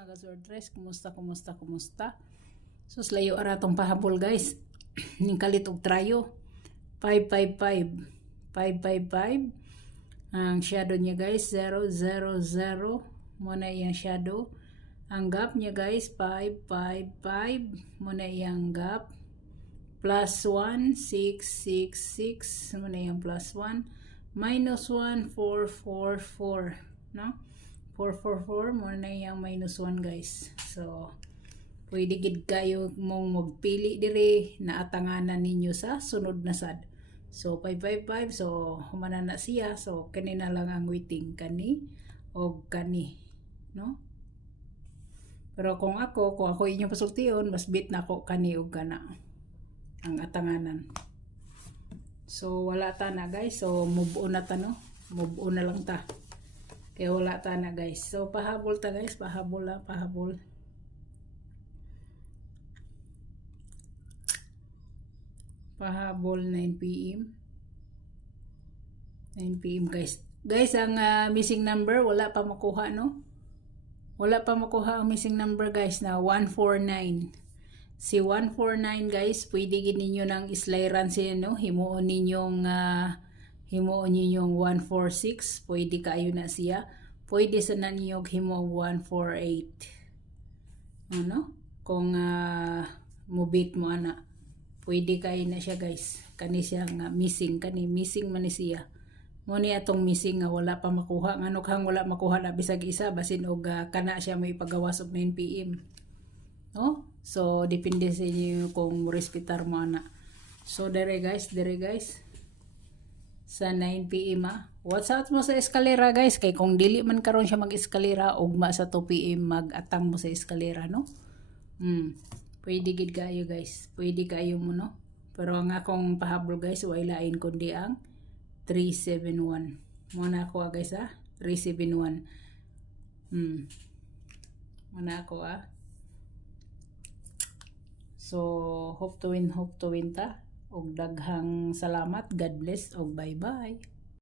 mga kaswordres, kumusta? So slayo ara tong pahabol guys. Ning kalit og trayo 555 ang shadow niya guys 000 mo na iyang shadow. Ang gap niya guys 555 mo na iyang gap, plus 1 666 mo na iyang plus 1, minus 1 444 no, 444 mo na iyang minus 1 guys. So pwede gid kayo mong magpili dire na atanganan ninyo sa sunod na sad. So 555, so humana na siya. So kanina lang ang waiting kani o kani no. Pero kung ako inyong pasultiyon, mas bit na ako kani o kana ang atanganan. So wala ta na guys, so move on na ta no, move on na lang ta. Kaya wala ta na guys. So pahabol ta guys, pahabol. Pahabol 9 PM. 9 PM guys. Guys, ang missing number wala pa makuha no. Wala pa makuha ang missing number guys na 149. Si 149 guys, pwede gid ninyo nang islayran siya no. Himuon ninyong 146, pwede kayo na siya. Pwede sa ninyo himo 148. Ano? Kung mubit mo ana, pwede kayo na siya guys. Kani siya nga missing man ni siya. Mo ni atong missing nga wala pa makuha, ngano kang wala makuha na bisag isa basin og kana siya may pagawas og 9 PM. No? So depende sa inyo kung respetar mo ana. So dire guys sa 9 PM watch out mo sa eskalera guys, kay kung dili man karon siya mag-eskalera ugma sa 2 PM mag-atang mo sa eskalera no. Pwede gid kayo guys, pwede kayo mo no. Pero ang akong pahabol guys way lain kundi ang 371. Muna ako guys 371. Muna ako So hope to win ta. Og daghang salamat, God bless og bye bye.